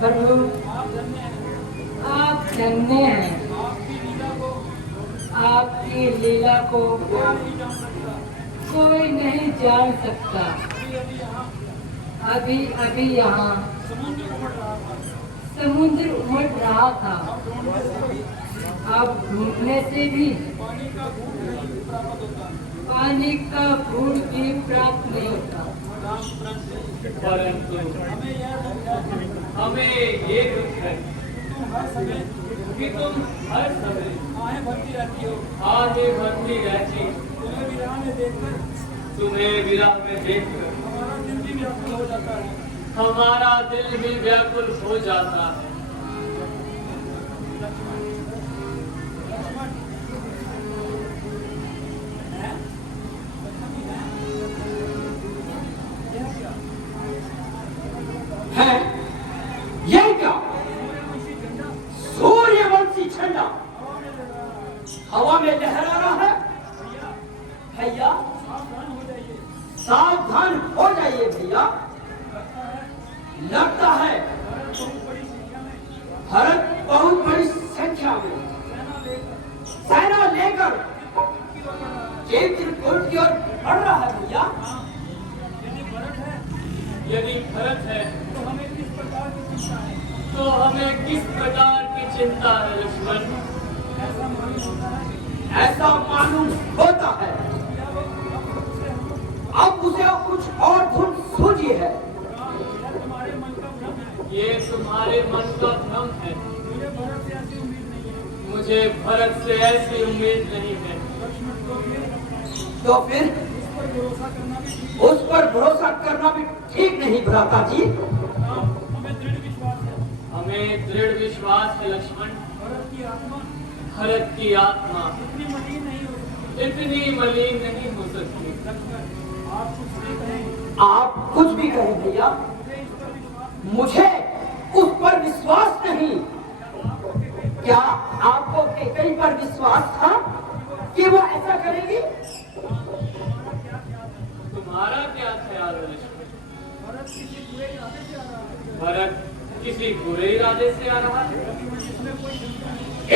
प्रभु आप धन्य हैं। आपकी लीला को कोई नहीं जान सकता। अभी अभी यहाँ समुद्र उमड़ रहा था। अब ढूंढने से भी पानी का घूंट भी प्राप्त नहीं होता। परंतु हमें ये दुख है कि तुम हर समय आहें भरती रहती हो। तुम्हें विरह में देखकर हमारा दिल भी व्याकुल हो जाता है। है ये क्या? सूर्यवंशी झंडा हवा में लहरा रहा है। भैया सावधान हो जाइए भैया। लगता है भारत बहुत बड़ी संख्या में सेना लेकर चित्रकूट की ओर बढ़ रहा है भैया। यदि भरत है तो हमें किस प्रकार की चिंता है? तो हमें किस प्रकार की चिंता है लक्ष्मण? ऐसा मालूम होता है अब उसे कुछ और धुन सूझी है। ये तुम्हारे मन का भ्रम है। मुझे भरत से ऐसी उम्मीद नहीं है। तो फिर उस पर भरोसा करना भी ठीक नहीं भ्राता जी। हमें दृढ़ विश्वास है लक्ष्मण। भरत की आत्मा इतनी मलिन नहीं हो सकती। आप कुछ भी कहें भैया, मुझे उस पर विश्वास नहीं। क्या आपको कैकेयी पर विश्वास था कि वो ऐसा करेगी? तुम्हारा क्या ख्याल है लक्ष्मण? भरत किसी बुरे इरादे से आ रहा है?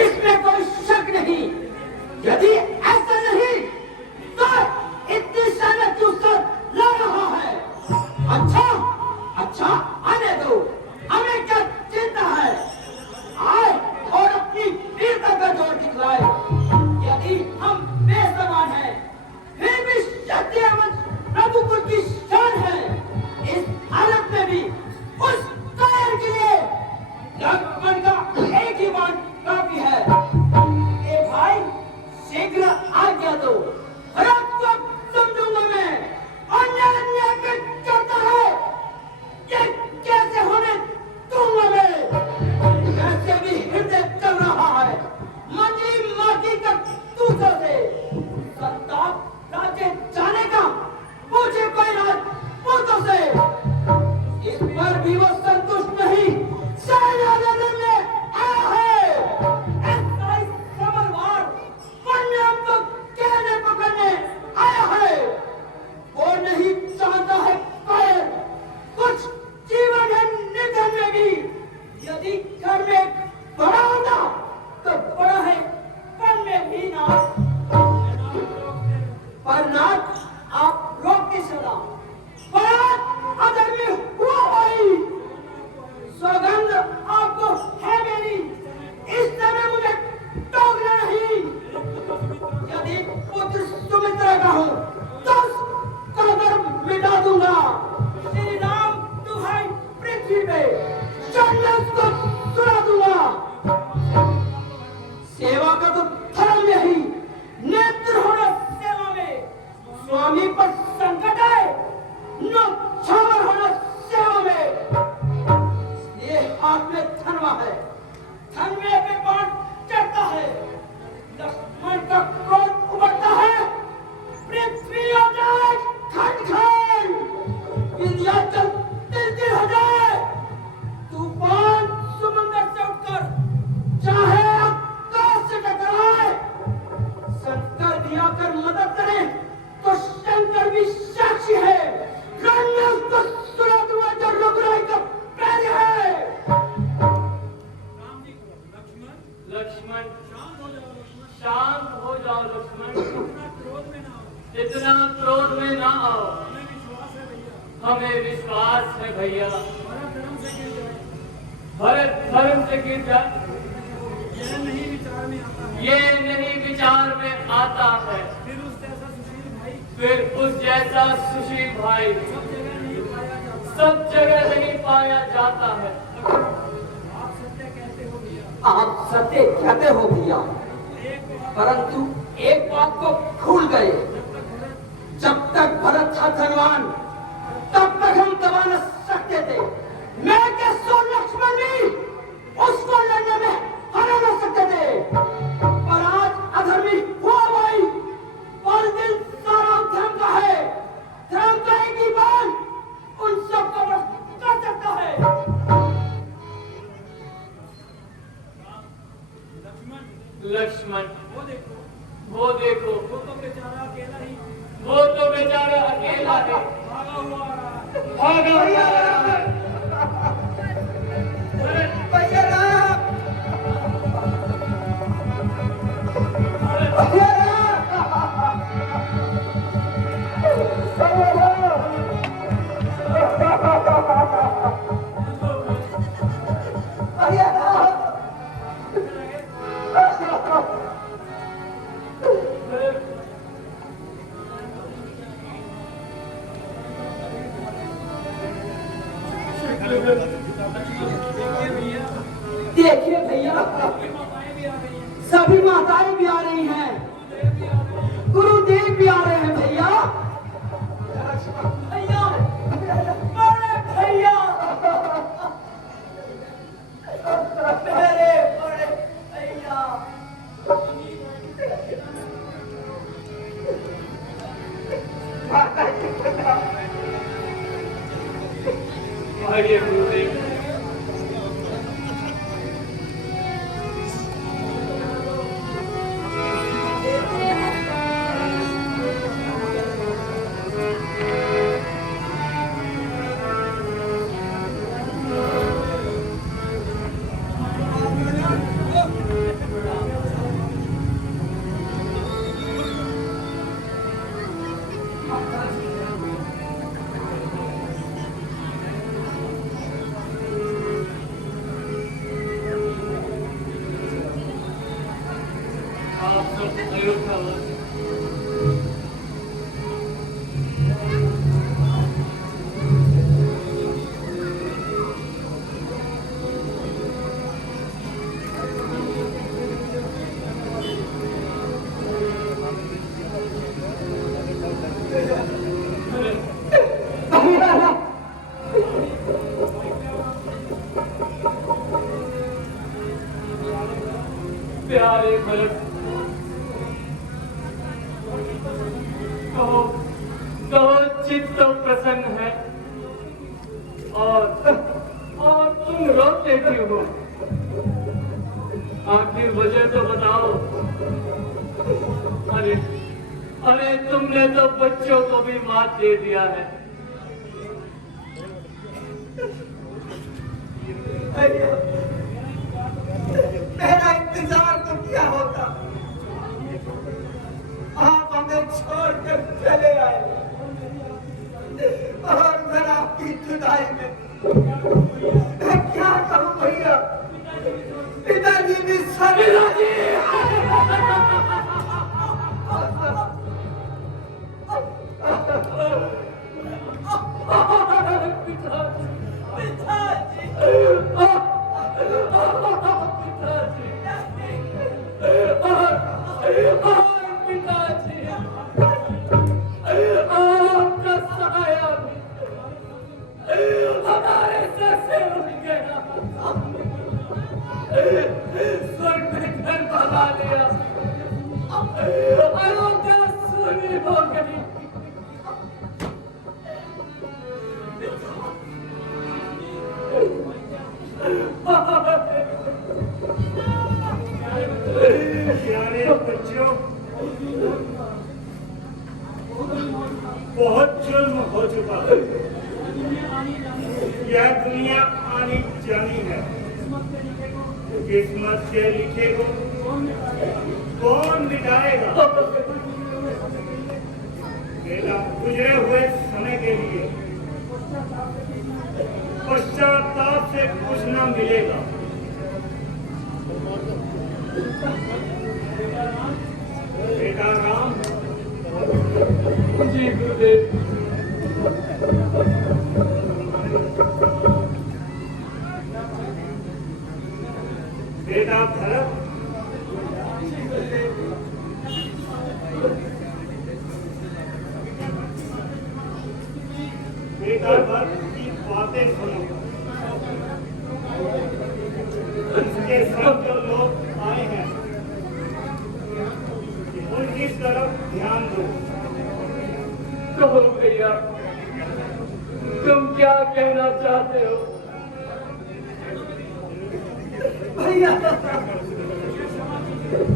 इसमें कोई शक नहीं। यदि ऐसा नहीं तो इतनी सेना क्यों सर ला रहा है? अच्छा आने दो, हमें क्या चिंता है। आए और अपनी वीरता का जोर दिखलाए। यदि हम बेसमान हैं फिर भी सत्यवंश रघुकुल की शान है। इस हालत में भी उस कायर के लिए लक्ष्मण का एक ही बात काफी है। ए भाई शीघ्र हमें विश्वास है भैया, भरत धर्म से गिर जाए ये नहीं विचार में आता है। फिर उस जैसा सुशील भाई सब जगह नहीं पाया जाता है। आप सत्य कहते हो भैया, परंतु एक बात को भूल गए, जब तक भरत था धनवान तब तक हम दबा न सकते थे। मैं के सो लक्ष्मण भी उसको लड़ने में हरा न सकते थे, पर आज अधर्मी हुआ भाई, और दिल सारा धर्म का है। धर्म का एक ही बाल उन सबको बस कर सकता है। लक्ष्मण वो देखो वो तो बेचारा अकेला है, भागा हुआ देखिए भैया, सभी माताएं भी आ रही हैं, गुरुदेव भी आ रहे हैं भैया। भैया, बड़े भैया, मेरे बड़े भैया। आइए गुरुदेव। प्यारे भरत, कहो चित्त तो प्रसन्न है और तुम रोते क्यों हो? आखिर वजह तो बताओ। अरे तुमने तो बच्चों को भी मात दे दिया है। मेरा इंतजार तो क्या होता, आप हमें छोड़कर चले आए और मैं आपकी जुदाई में मैं क्या कहूँ भैया। पिताजी भी पिताजी बहुत जुल्म हो चुका है। यह दुनिया आनी जानी है, किस्मत के लिखे को कौन मिटाएगा? मेरा गुजरे हुए समय के लिए से कुछ न मिलेगा। बेटा राम। जी गुरुदेव। बेटा भरत। बेटा भरत की बातें सुनो। उसके सब जो लोग आए हैं उनकी तरफ ध्यान दो। कहो भैया, तुम क्या कहना चाहते हो? भैया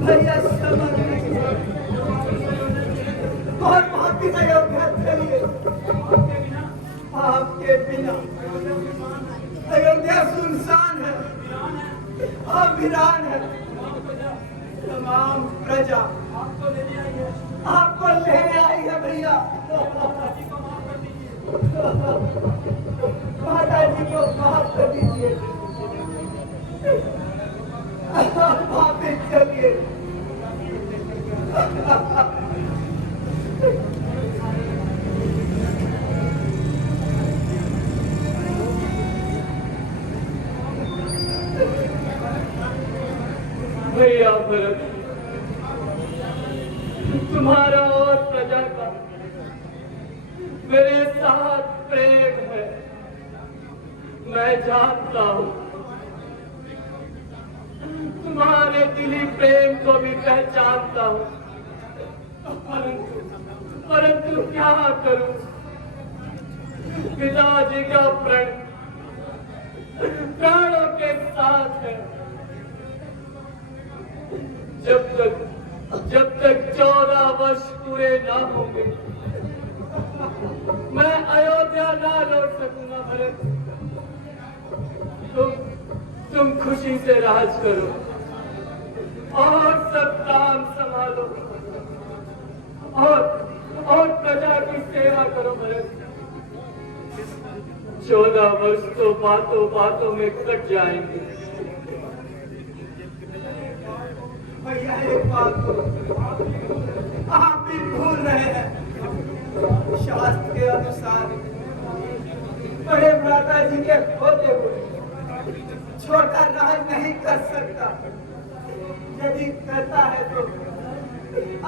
भैया क्षमा कीजिए, और वापिस अयोध्या चलिए। आपके बिना अयोध्या सुनसान है, आप वीरान है। तमाम प्रजा आपको लेने आई है भैया। माता जी को माफ कर दीजिए, वापिस चलिए। भैया भरत, तुम्हारा और प्रजा का मेरे साथ प्रेम है, मैं जानता हूँ। तुम्हारे दिली प्रेम को भी पहचानता हूँ, परंतु क्या करूं? पिताजी का प्रण प्राणों के साथ है। जब तक 14 वर्ष पूरे ना होंगे मैं अयोध्या ना लौट सकूंगा। भरत, तुम खुशी से राज करो और सब काम संभालो और प्रजा की सेवा करो। भरत, 14 वर्ष तो बातों बातों में कट जाएंगे। भैया एक बात तो आप भी भूल रहे हैं, शास्त्र के अनुसार बड़े माता जी के होते हुए छोटा राज नहीं कर सकता। यदि करता है तो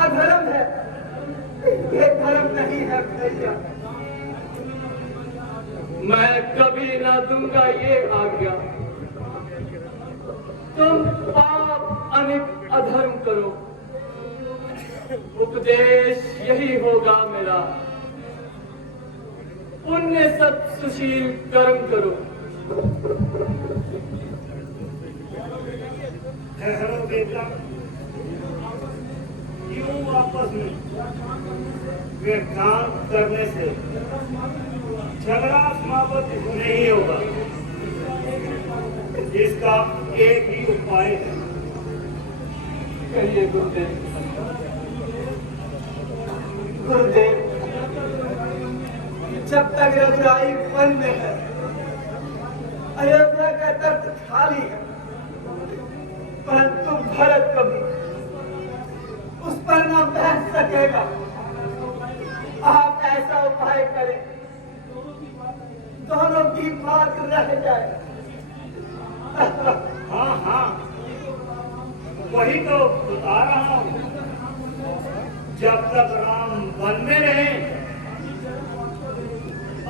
अधर्म है, ये धर्म नहीं है भैया। मैं कभी ना दूंगा ये आज्ञा। तुम पाप अनित अधर्म करो, उपदेश यही होगा मेरा। पुण्य सत सुशील कर्म करो। ठहरो बेटा, यूं आपस में वेदांत करने से झगड़ा समाप्त नहीं होगा। इसका एक ही उपाय है। कहिए गुरुदेव। गुरुदेव, जब तक रघुराई वन में है, अयोध्या का तख्त खाली है, परंतु भरत कभी उस पर न बैठ सकेगा। आप ऐसा उपाय करें, दोनों की बात रह जाए। हाँ हाँ, वही तो बता रहा हूँ। जब तक राम वन में रहे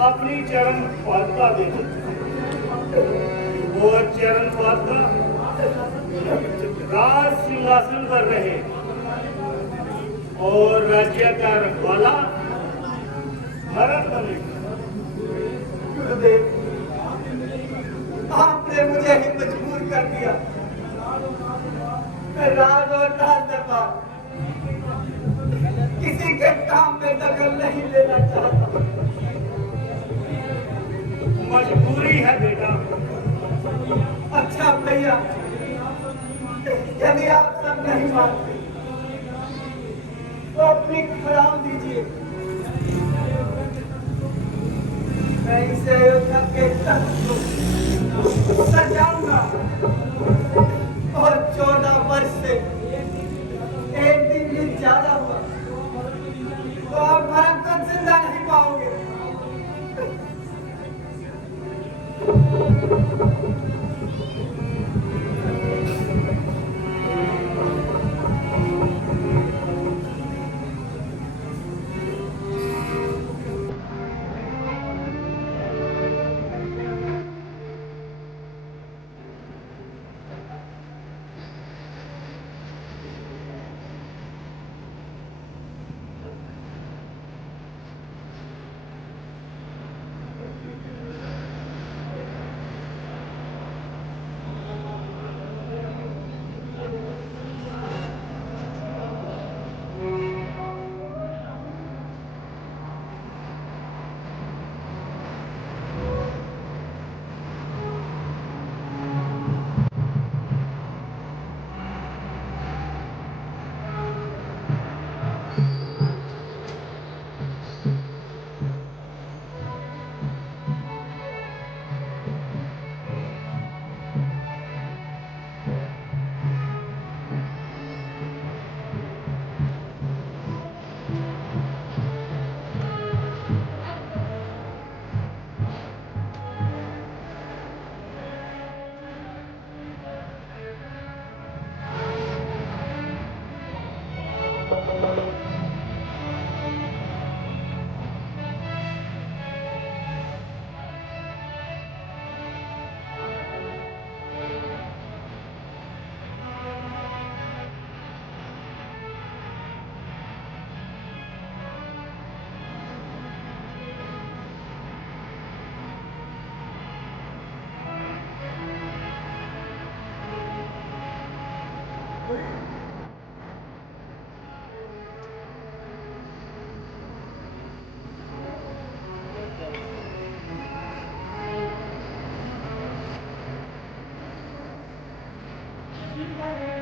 अपनी चरण पादुका देते, वो चरण पादुका राज सिंहासन पर रहे और राज्य का रखवाला भरत बने। गुरुदेव, आपने मुझे ही मजबूर कर दिया। मैं राज और राज दरबार किसी के काम में दखल नहीं लेना चाहता। मजबूरी है बेटा। अच्छा भैया, यदि आप सब नहीं मानते तो अपनी खड़ाम दीजिए। मैं इसे अयोध्या के तख्त Thank you.